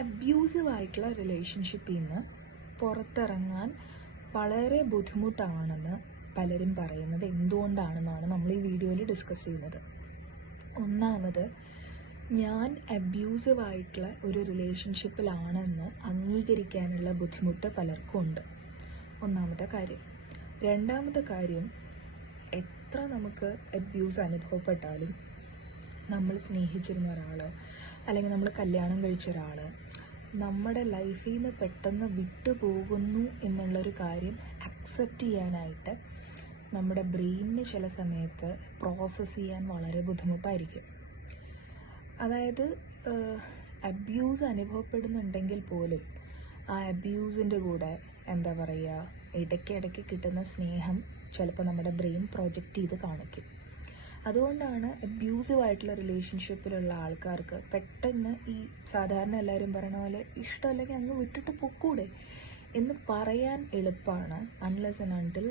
അബ്യൂസീവായിട്ടുള്ള റിലേഷൻഷിപ്പിൽ നിന്ന് പുറത്തിറങ്ങാൻ വളരെ ബുദ്ധിമുട്ടാണെന്ന് പലരും പറയുന്നത് എന്തുകൊണ്ടാണെന്നാണ് നമ്മൾ ഈ വീഡിയോയിൽ ഡിസ്കസ് ചെയ്യുന്നത്. ഒന്നാമത്, ഞാൻ അബ്യൂസീവായിട്ടുള്ള ഒരു റിലേഷൻഷിപ്പിലാണെന്ന് അംഗീകരിക്കാനുള്ള ബുദ്ധിമുട്ട് പലർക്കും ഉണ്ട്. ഒന്നാമത്തെ കാര്യം. രണ്ടാമത്തെ കാര്യം, എത്ര നമുക്ക് അബ്യൂസ് അനുഭവപ്പെട്ടാലും നമ്മൾ സ്നേഹിച്ചിരുന്ന ഒരാൾ അല്ലെങ്കിൽ നമ്മൾ കല്യാണം കഴിച്ച ഒരാൾ നമ്മുടെ ലൈഫിൽ നിന്ന് പെട്ടെന്ന് വിട്ടുപോകുന്നു എന്നുള്ളൊരു കാര്യം അക്സെപ്റ്റ് ചെയ്യാനായിട്ട് നമ്മുടെ ബ്രെയിനിന് ചില സമയത്ത് പ്രോസസ്സ് ചെയ്യാൻ വളരെ ബുദ്ധിമുട്ടായിരിക്കും. അതായത് അബ്യൂസ് അനുഭവപ്പെടുന്നുണ്ടെങ്കിൽ പോലും ആ അബ്യൂസിൻ്റെ കൂടെ എന്താ പറയുക, ഇടയ്ക്കിടയ്ക്ക് കിട്ടുന്ന സ്നേഹം ചിലപ്പോൾ നമ്മുടെ ബ്രെയിൻ പ്രൊജക്റ്റ് ചെയ്ത് കാണിക്കും. അതുകൊണ്ടാണ് അബ്യൂസീവായിട്ടുള്ള റിലേഷൻഷിപ്പിലുള്ള ആൾക്കാർക്ക് പെട്ടെന്ന് ഈ സാധാരണ എല്ലാവരും പറയണ പോലെ ഇഷ്ടമല്ലെങ്കിൽ അങ്ങ് വിട്ടിട്ട് പൊക്കൂടെ എന്ന് പറയാൻ എളുപ്പമാണ്. അൺലെസ് ആൻഡ് അൺടിൽ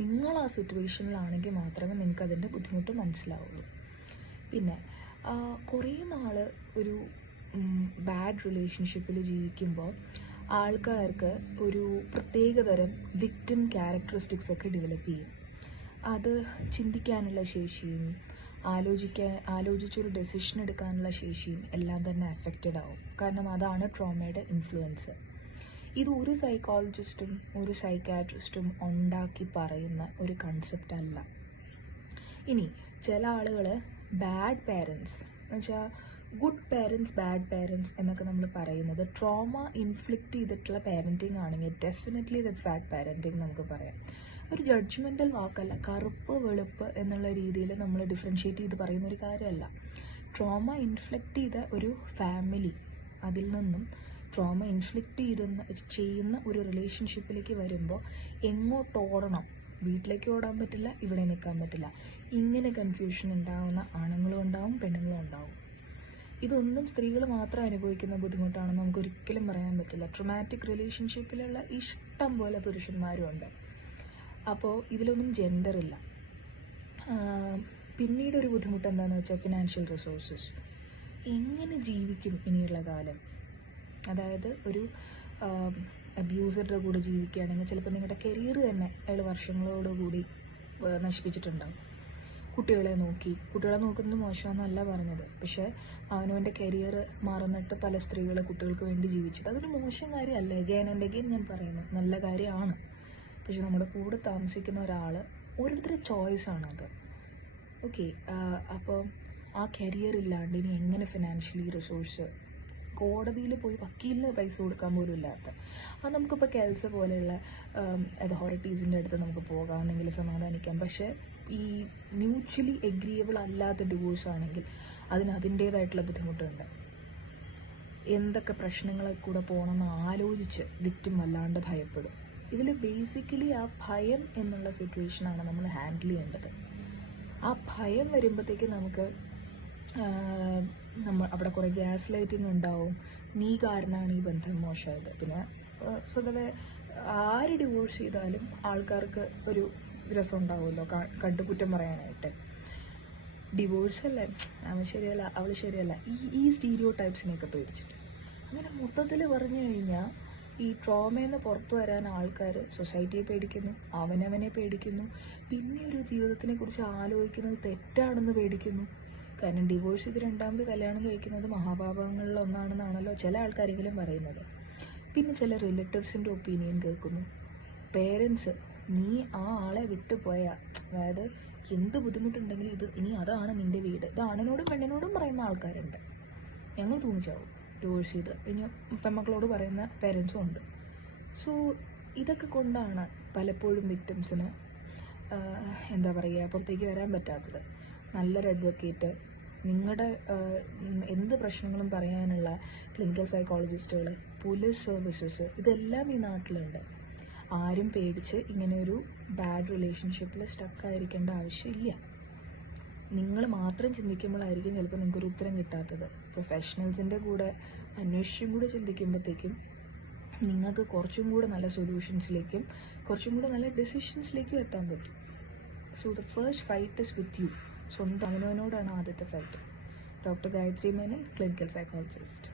നിങ്ങൾ ആ സിറ്റുവേഷനിലാണെങ്കിൽ മാത്രമേ നിങ്ങൾക്ക് അതിൻ്റെ ബുദ്ധിമുട്ട് മനസ്സിലാവുള്ളൂ. പിന്നെ കുറേ നാൾ ഒരു ബാഡ് റിലേഷൻഷിപ്പിൽ ജീവിക്കുമ്പോൾ ആൾക്കാർക്ക് ഒരു പ്രത്യേകതരം വിക്ടിം ക്യാരക്ടറിസ്റ്റിക്സ് ഒക്കെ ഡെവലപ്പ് ചെയ്യും. അത് ചിന്തിക്കാനുള്ള ശേഷിയും ആലോചിച്ചൊരു ഡെസിഷൻ എടുക്കാനുള്ള ശേഷിയും എല്ലാം തന്നെ അഫക്റ്റഡ് ആവും. കാരണം അതാണ് ട്രോമയുടെ ഇൻഫ്ലുവൻസ്. ഇത് ഒരു സൈക്കോളജിസ്റ്റും ഒരു സൈക്കാട്രിസ്റ്റും ഉണ്ടാക്കി പറയുന്ന ഒരു കൺസെപ്റ്റ് അല്ല. ഇനി ചില ആളുകൾ ബാഡ് പേരൻസ് എന്ന് വെച്ചാൽ ഗുഡ് പേരൻസ്, ബാഡ് പേരൻസ് എന്നൊക്കെ നമ്മൾ പറയുന്നത് ട്രോമ ഇൻഫ്ലിക്റ്റ് ചെയ്തിട്ടുള്ള പാരൻറ്റിങ് ആണെങ്കിൽ ഡെഫിനറ്റ്ലി ദറ്റ്സ് ബാഡ് പാരൻറ്റിങ് നമുക്ക് പറയാം. ഒരു ജഡ്ജ്മെൻ്റൽ വാക്കല്ല, കറുപ്പ് വെളുപ്പ് എന്നുള്ള രീതിയിൽ നമ്മൾ ഡിഫറൻഷ്യേറ്റ് ചെയ്ത് പറയുന്ന ഒരു കാര്യമല്ല. ട്രോമ ഇൻഫ്ലിക്റ്റ് ചെയ്ത ഒരു ഫാമിലി, അതിൽ നിന്നും ട്രോമ ഇൻഫ്ലിക്റ്റ് ചെയ്യുന്ന ഒരു റിലേഷൻഷിപ്പിലേക്ക് വരുമ്പോൾ എങ്ങോട്ടോടണം, വീട്ടിലേക്ക് ഓടാൻ പറ്റില്ല, ഇവിടെ നിൽക്കാൻ പറ്റില്ല, ഇങ്ങനെ കൺഫ്യൂഷൻ ഉണ്ടാകുന്ന ആണുങ്ങളും ഉണ്ടാവും, പെണ്ണുങ്ങളും ഉണ്ടാവും. ഇതൊന്നും സ്ത്രീകൾ മാത്രം അനുഭവിക്കുന്ന ബുദ്ധിമുട്ടാണെന്ന് നമുക്ക് ഒരിക്കലും പറയാൻ പറ്റില്ല. ട്രോമാറ്റിക് റിലേഷൻഷിപ്പിലുള്ള ഇഷ്ടം പോലെ പുരുഷന്മാരും ഉണ്ട്. അപ്പോൾ ഇതിലൊന്നും ജെൻഡറില്ല. പിന്നീടൊരു ബുദ്ധിമുട്ട് എന്താണെന്ന് വെച്ചാൽ ഫിനാൻഷ്യൽ റിസോഴ്സസ്. എങ്ങനെ ജീവിക്കും ഇനിയുള്ള കാലം? അതായത് ഒരു അബ്യൂസറുടെ കൂടെ ജീവിക്കുകയാണെങ്കിൽ ചിലപ്പോൾ നിങ്ങളുടെ കരിയർ തന്നെ അയാൾ വർഷങ്ങളോടുകൂടി നശിപ്പിച്ചിട്ടുണ്ടാവും. കുട്ടികളെ നോക്കുന്നത് മോശമെന്നല്ല പറഞ്ഞത്, പക്ഷേ അവനവൻ്റെ കരിയർ മറന്നിട്ട് പല സ്ത്രീകൾ കുട്ടികൾക്ക് വേണ്ടി ജീവിച്ചത് അതൊരു മോശം കാര്യമല്ല. അഗൈൻ ആൻഡ് അഗൈൻ ഞാൻ പറയുന്നു, നല്ല കാര്യമാണ്. പക്ഷെ നമ്മുടെ കൂടെ താമസിക്കുന്ന ഒരാൾ ഓരോരുത്തരുടെ ചോയ്സാണത്. ഓക്കെ, അപ്പോൾ ആ കരിയർ ഇല്ലാണ്ട് ഇനി എങ്ങനെ ഫിനാൻഷ്യലി റിസോഴ്സ്, കോടതിയിൽ പോയി വക്കീലിന് പൈസ കൊടുക്കാൻ പോലും ഇല്ലാത്ത, അത് നമുക്കിപ്പോൾ കെൽസ പോലെയുള്ള അതോറിറ്റീസിൻ്റെ അടുത്ത് നമുക്ക് പോകാമെന്നെങ്കിൽ സമാധാനിക്കാം. പക്ഷേ ഈ മ്യൂച്വലി എഗ്രിയബിൾ അല്ലാത്ത ഡിവോഴ്സ് ആണെങ്കിൽ അതിൻ്റേതായിട്ടുള്ള ബുദ്ധിമുട്ടുണ്ട്. എന്തൊക്കെ പ്രശ്നങ്ങളെ കൂടെ പോകണമെന്ന് ആലോചിച്ച് വിക്ടിം വല്ലാണ്ട് ഭയപ്പെടും. ഇതിൽ ബേസിക്കലി ആ ഭയം എന്നുള്ള സിറ്റുവേഷനാണ് നമ്മൾ ഹാൻഡിൽ ചെയ്യേണ്ടത്. ആ ഭയം വരുമ്പോഴത്തേക്ക് നമുക്ക് അവിടെ കുറേ ഗ്യാസ് ലൈറ്റിംഗ് ഉണ്ടാവും, നീ കാരണമാണ് ഈ ബന്ധം മോശമായത്. പിന്നെ സ്വതവേ ആര് ഡിവോഴ്സ് ചെയ്താലും ആൾക്കാർക്ക് ഒരു രസം ഉണ്ടാവുമല്ലോ കണ്ടുകുറ്റം പറയാനായിട്ട്. ഡിവോഴ്സല്ലേ, അവൻ ശരിയല്ല, അവൾ ശരിയല്ല, ഈ സ്റ്റീരിയോ ടൈപ്സിനെയൊക്കെ പേടിച്ചിട്ട്. അങ്ങനെ മൊത്തത്തിൽ പറഞ്ഞു കഴിഞ്ഞാൽ ഈ ട്രോമയിൽ നിന്ന് പുറത്തു വരാൻ ആൾക്കാർ സൊസൈറ്റിയെ പേടിക്കുന്നു, അവനവനെ പേടിക്കുന്നു, പിന്നെ ഒരു ജീവിതത്തിനെ കുറിച്ച് ആലോചിക്കുന്നത് തെറ്റാണെന്ന് പേടിക്കുന്നു. കാരണം ഡിവോഴ്സ് ചെയ്ത് രണ്ടാമത് കല്യാണം കഴിക്കുന്നത് മഹാപാപങ്ങളിൽ ഒന്നാണെന്നാണല്ലോ ചില ആൾക്കാരെങ്കിലും പറയുന്നത്. പിന്നെ ചില റിലേറ്റീവ്സിൻ്റെ ഒപ്പീനിയൻ കേൾക്കുന്നു. പേരൻസ്, നീ ആ ആളെ വിട്ടുപോയാൽ, അതായത് എന്ത് ബുദ്ധിമുട്ടുണ്ടെങ്കിലും ഇനി അതാണ് നിൻ്റെ വീട്, ഇത് ആണിനോടും പെണ്ണിനോടും പറയുന്ന ആൾക്കാരുണ്ട്. ഞങ്ങൾ തൂങ്ങിച്ചാവും ഡിവോഴ്സ് ചെയ്ത്. ഇനി പെൺമക്കളോട് പറയുന്ന പേരൻസും ഉണ്ട്. സോ ഇതൊക്കെ കൊണ്ടാണ് പലപ്പോഴും വിക്ടിംസിന് എന്താ പറയുക, പുറത്തേക്ക് വരാൻ പറ്റാത്തത്. നല്ലൊരു അഡ്വക്കേറ്റ്, നിങ്ങളുടെ എന്ത് പ്രശ്നങ്ങളും പറയാനുള്ള ക്ലിനിക്കൽ സൈക്കോളജിസ്റ്റുകൾ, പോലീസ് സർവീസസ്, ഇതെല്ലാം ഈ നാട്ടിലുണ്ട്. ആരും പേടിച്ച് ഇങ്ങനെയൊരു ബാഡ് റിലേഷൻഷിപ്പിൽ സ്റ്റക്കായിരിക്കേണ്ട ആവശ്യമില്ല. നിങ്ങൾ മാത്രം ചിന്തിക്കുമ്പോഴായിരിക്കും ചിലപ്പോൾ നിങ്ങൾക്കൊരു ഉത്തരം കിട്ടാത്തത്. പ്രൊഫഷണൽസിൻ്റെ കൂടെ അന്വേഷിച്ചും കൂടെ ചിന്തിക്കുമ്പോഴത്തേക്കും നിങ്ങൾക്ക് കുറച്ചും കൂടെ നല്ല സൊല്യൂഷൻസിലേക്കും കുറച്ചും കൂടെ നല്ല ഡെസിഷൻസിലേക്കും എത്താൻ പറ്റും. So the first fight is with you. സ്വന്തം അവനവനോടാണ് ആദ്യത്തെ fight. Doctor Gayathri Menon, clinical psychologist.